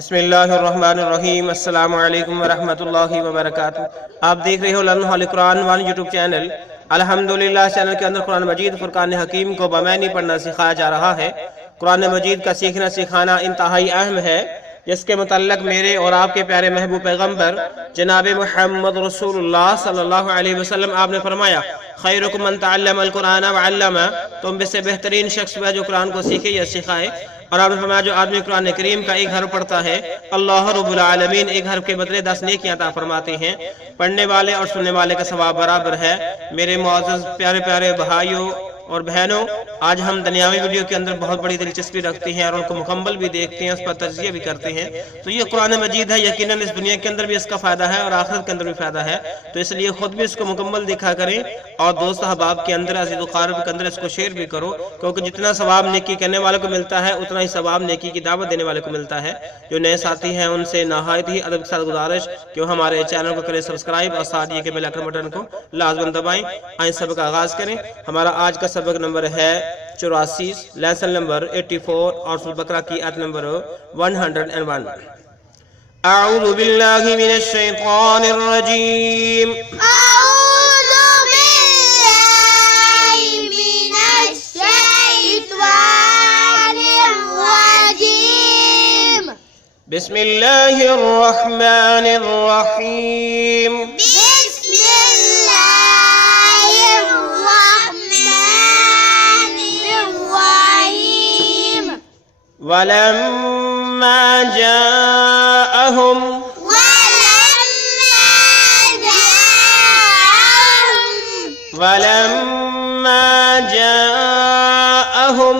بسم اللہ الرحمن الرحیم۔ السلام علیکم ورحمۃ اللہ وبرکاتہ۔ آپ دیکھ رہے ہو لرن ہال قرآن وان یوٹیوب چینل۔ الحمدللہ چینل کے اندر قرآن مجید فرقان حکیم کو بمعنی پڑھنا سکھایا جا رہا ہے۔ قرآن مجید کا سیکھنا سکھانا انتہائی اہم ہے، جس کے متعلق میرے اور آپ کے پیارے محبوب پیغمبر جناب محمد رسول اللہ صلی اللہ علیہ وسلم آپ نے فرمایا، خیرکم من تعلم القرآن وعلمہ، تم میں سے بہترین شخص ہے جو قرآن کو سیکھے یا سکھائے۔ اور آپ نے فرمایا جو آدمی قرآن کریم کا ایک حرف پڑھتا ہے، اللہ رب العالمین ایک حرف کے بدلے 10 نیکیاں عطا فرماتے ہیں۔ پڑھنے والے اور سننے والے کا ثواب برابر ہے۔ میرے معزز پیارے پیارے بھائیوں اور بہنوں، آج ہم دنیاوی ویڈیو کے اندر بہت بڑی دلچسپی رکھتے ہیں اور ان کو مکمل بھی دیکھتے ہیں، اس پر تجزیہ بھی کرتے ہیں۔ تو یہ قرآن مجید ہے، یقیناً اس دنیا کے اندر بھی اس کا فائدہ ہے اور آخرت کے اندر بھی فائدہ ہے، تو اس لیے خود بھی اس کو مکمل دیکھا کریں اور دوست احباب کے اندر، عزیز و اقارب کے اندر اس کو شیئر بھی کرو، کیونکہ جتنا ثواب نیکی کرنے والوں کو ملتا ہے اتنا ہی ثواب نیکی کی دعوت دینے والے کو ملتا ہے۔ جو نئے ساتھی ہیں ان سے نہایت ہی ادب کے ساتھ گزارش کہ وہ ہمارے چینل کو کریں سبسکرائب اور ساتھ یہ کہ بیل آئیکن بٹن کو لازماً دبائیں۔ آئیں سبق کا آغاز کریں۔ ہمارا آج کا سبق نمبر ہے 84، لیسن نمبر 84 اور سورۃ بقرہ کی آیت نمبر 101۔ اعوذ باللہ من الشیطان الرجیم، أعوذ بالله من الشيطان الرجيم. بسم اللہ الرحمن الرحیم۔ بسم الله الرحمن الرحيم. ولما جاءهم ولما جاءهم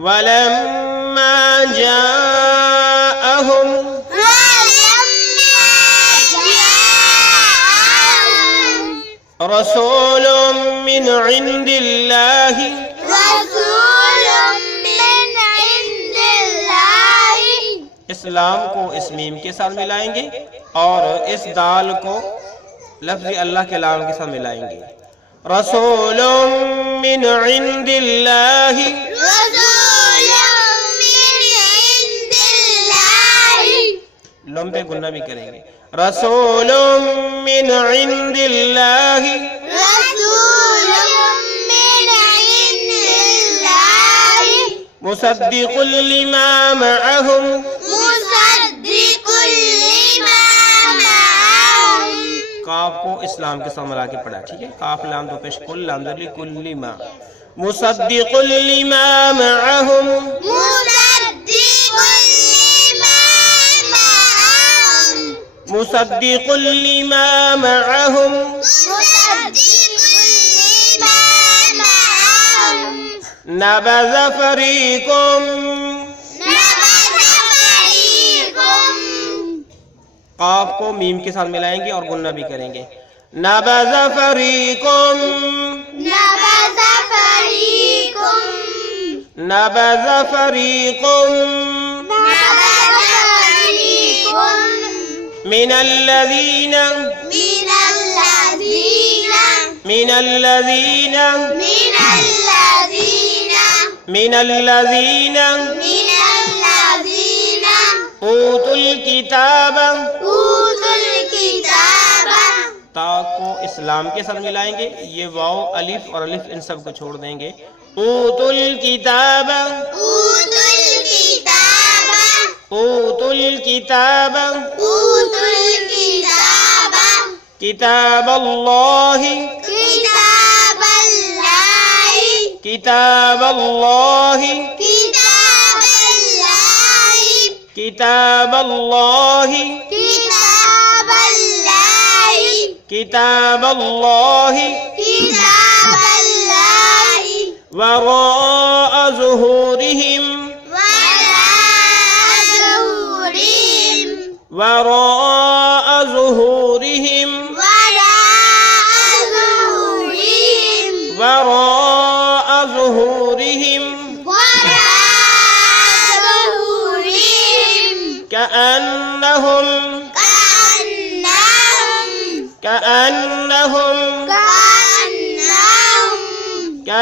ولما جاءهم رسول من عند الله اسلام کو اس میم کے ساتھ ملائیں گے اور اس دال کو لفظ اللہ کے لام کے ساتھ ملائیں گے۔ رسول من عند اللہ، لم پہ گنہ بھی کریں گے۔ رسول من عند اللہ مصدق لما معهم کاف کو اسلام کے ساتھ ملا کے پڑھا، ٹھیک ہے؟ کاف لام دو پیش کل لام دو لی کل لما، مصدق لما معهم مصدق لما معهم نبذ فریق قاف کو میم کے ساتھ ملائیں گے اور غنہ بھی کریں گے۔ نبذ فریق نبذ فریق من الذین من الذین من الذین اوتوا الکتاب، تا کو اسلام کے ساتھ ملائیں گے، یہ واو الف اور الف ان سب کو چھوڑ دیں گے۔ اوتوا الکتاب اوتوا الکتاب کتاب اللہ کتاب اللہ کتاب اللہ کتاب اللہ وراء ظہورہم وراء ظہورہم وراء ظہورہم كأنهم كأنهم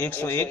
101।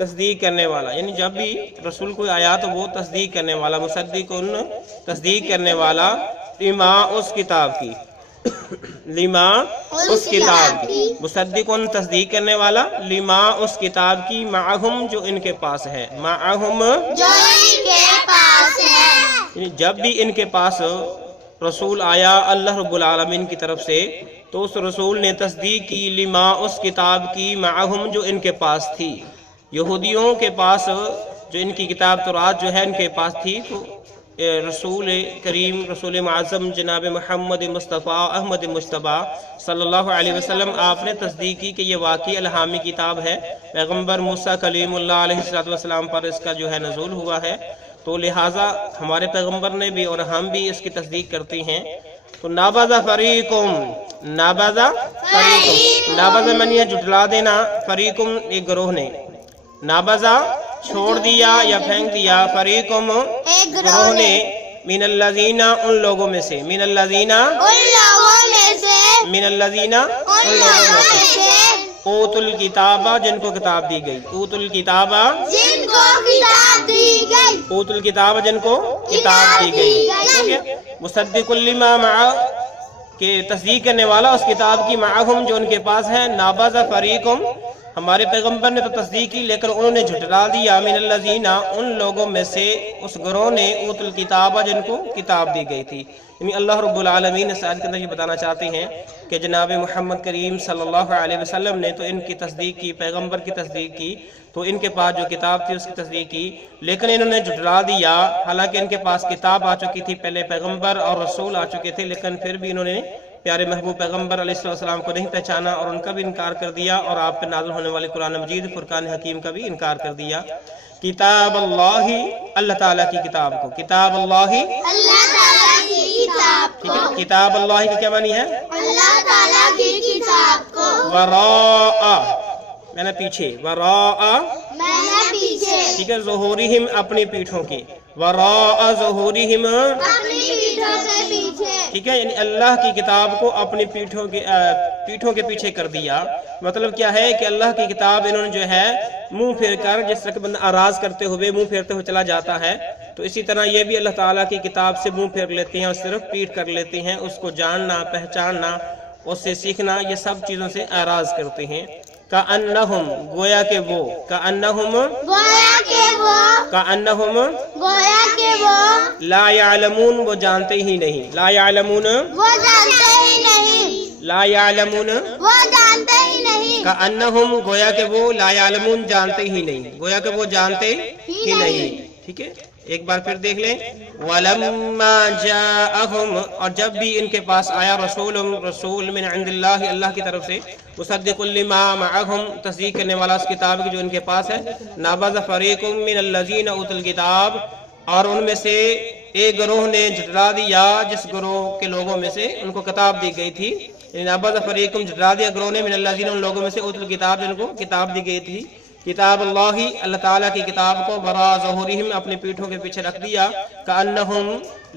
تصدیق کرنے والا، یعنی جب بھی رسول کوئی آیا تو وہ تصدیق کرنے والا، مصدقن تصدیق کرنے والا، لما اس کتاب کی، لما اس کتاب کی، مصدقن تصدیق کرنے والا، لما اس کتاب کی، معہم جو ان کے پاس ہے، معہم جو ان کے پاس ہے، یعنی جب بھی ان کے پاس رسول آیا اللہ رب العالمین کی طرف سے تو اس رسول نے تصدیق کی، لما اس کتاب کی، معہم جو ان کے پاس تھی، یہودیوں کے پاس جو ان کی کتاب تورات جو ہے ان کے پاس تھی، تو رسول کریم رسول معظم جناب محمد مصطفیٰ احمد مجتبیٰ صلی اللہ علیہ وسلم آپ نے تصدیق کی کہ یہ واقعی الہامی کتاب ہے، پیغمبر موسیٰ کلیم اللہ علیہ السلام پر اس کا جو ہے نزول ہوا ہے، تو لہٰذا ہمارے پیغمبر نے بھی اور ہم بھی اس کی تصدیق کرتے ہیں۔ تو نابذ فریقم، نابذ فریقم، نابذ معنی ہے جھٹلا دینا، فریقم ایک گروہ نے، نابذ چھوڑ دیا یا پھینک دیا، فریقم ایک گروہ نے، من الذین ان لوگوں میں سے، من الذین، ان لوگوں میں سے، من الذین ان ان لوگوں لوگوں میں میں سے، سے اوت الکتابہ جن کو کتاب دی گئی، اوت الکتابہ، جن کو کتاب دی گئی، اوت الکتاب جن کو کتاب دی گئی، ٹھیک ہے، مصدق لما مع کہ تصدیق کرنے والا اس کتاب کی، معہم جو ان کے پاس ہے، نابذ فریقم ہمارے پیغمبر نے تو تصدیق کی لیکن انہوں نے جھٹلا دیا، من الذین ان لوگوں میں سے، اس گروہ نے، اوت الکتابہ جن کو کتاب دی گئی تھی، یعنی اللہ رب العالمین اس آیت کے اندر یہ بتانا چاہتے ہیں کہ جناب محمد کریم صلی اللہ علیہ وسلم نے تو ان کی تصدیق کی، پیغمبر کی تصدیق کی، تو ان کے پاس جو کتاب تھی اس کی تصدیق کی، لیکن انہوں نے جھٹلا دیا، حالانکہ ان کے پاس کتاب آ چکی تھی، پہلے پیغمبر اور رسول آ چکے تھے، لیکن پھر بھی انہوں نے پیارے محبوب پیغمبر علیہ السلام کو نہیں پہچانا اور ان کا بھی انکار کر دیا، اور آپ پہ نازل ہونے والے قرآن مجید فرقان حکیم کا بھی انکار کر دیا۔ کتاب اللہ، اللہ تعالیٰ کی کتاب کو، کتاب اللہ، اللہ تعالیٰ کی کتاب ٹھیک کو، ہے، کتاب اللہ کا کیا معنی ہے؟ اللہ تعالیٰ کی کتاب کو، وراء میں نے پیچھے، وراء میں نے پیچھے، ٹھیک ہے، ظہورہم اپنی پیٹھوں کے، وراء ظہورہم اپنی پیٹھوں کے پیچھے، ٹھیک ہے، یعنی اللہ کی کتاب کو اپنی پیٹھوں کے پیچھے کر دیا، مطلب کیا ہے کہ اللہ کی کتاب انہوں نے جو ہے منہ پھیر کر، جس طرح کہ بندہ اراض کرتے ہوئے منہ پھیرتے ہوئے چلا جاتا ہے، تو اسی طرح یہ بھی اللہ تعالیٰ کی کتاب سے منہ پھیر لیتے ہیں اور صرف پیٹ کر لیتے ہیں، اس کو جاننا، پہچاننا، اس سے سیکھنا، یہ سب چیزوں سے اراض کرتے ہیں۔ کأنہم گویا کہ وہ، کأنہم گویا کہ وہ، کأنہم گویا کہ وہ، لا یعلمون وہ جانتے ہی نہیں، لا یعلمون وہ جانتے ہی نہیں، لا یعلمون وہ جانتے ہی نہیں، کأنہم گویا کہ وہ، لا یعلمون جانتے ہی نہیں، گویا کہ وہ جانتے ہی نہیں، ٹھیک ہے، ایک بار پھر دیکھ لیں، وَلَمَّا جَاءَهُمْ اور جب بھی ان کے پاس آیا، رسول من عند اللہ، اللہ کی طرف سے، مصدق لما معہم تصدیق کرنے والا اس کتاب کی جو ان کے پاس ہے، نابذ فریق من الذین اوتوا الکتاب اور ان میں سے ایک گروہ نے جھٹلا دیا جس گروہ کے لوگوں میں سے ان کو کتاب دی گئی تھی، یعنی نابذ فریق جھٹلا دیا گروہ نے من الذین ان لوگوں میں سے اوتوا الکتاب جن کو کتاب دی گئی تھی، کتاب اللہ اللہ تعالیٰ کی کتاب کو، وراء ظہورہم اپنے پیٹھوں کے پیچھے رکھ دیا، کأنہم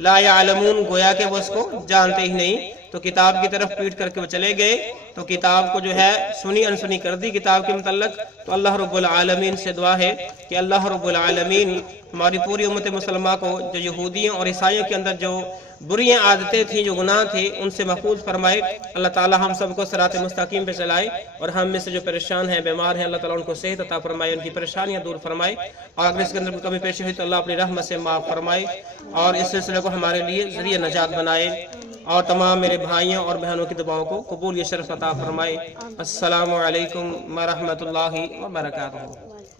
لا یعلمون گویا کہ وہ اس کو جانتے ہی نہیں، تو کتاب کی طرف پیٹ کر کے وہ چلے گئے، تو کتاب کو جو ہے سنی انسنی کر دی کتاب کے متعلق۔ تو اللہ رب العالمین سے دعا ہے کہ اللہ رب العالمین ہماری پوری امت مسلمہ کو جو یہودیوں اور عیسائیوں کے اندر جو بری عادتیں تھیں، جو گناہ تھے، ان سے محفوظ فرمائے۔ اللہ تعالی ہم سب کو صراط مستقیم پہ چلائے، اور ہم میں سے جو پریشان ہیں، بیمار ہیں، اللہ تعالیٰ ان کو صحت عطا فرمائے، ان کی پریشانیاں دور فرمائے، اور اگر اس کے اندر کوئی کمی پیشی ہوئی تو اللہ اپنی رحمت سے معاف فرمائے، اور اس سلسلے کو ہمارے لیے ذریعہ نجات بنائے، اور تمام میرے بھائیوں اور بہنوں کی دعاؤں کو قبول یہ شرف عطا فرمائے۔ السلام علیکم ورحمۃ اللہ وبرکاتہ۔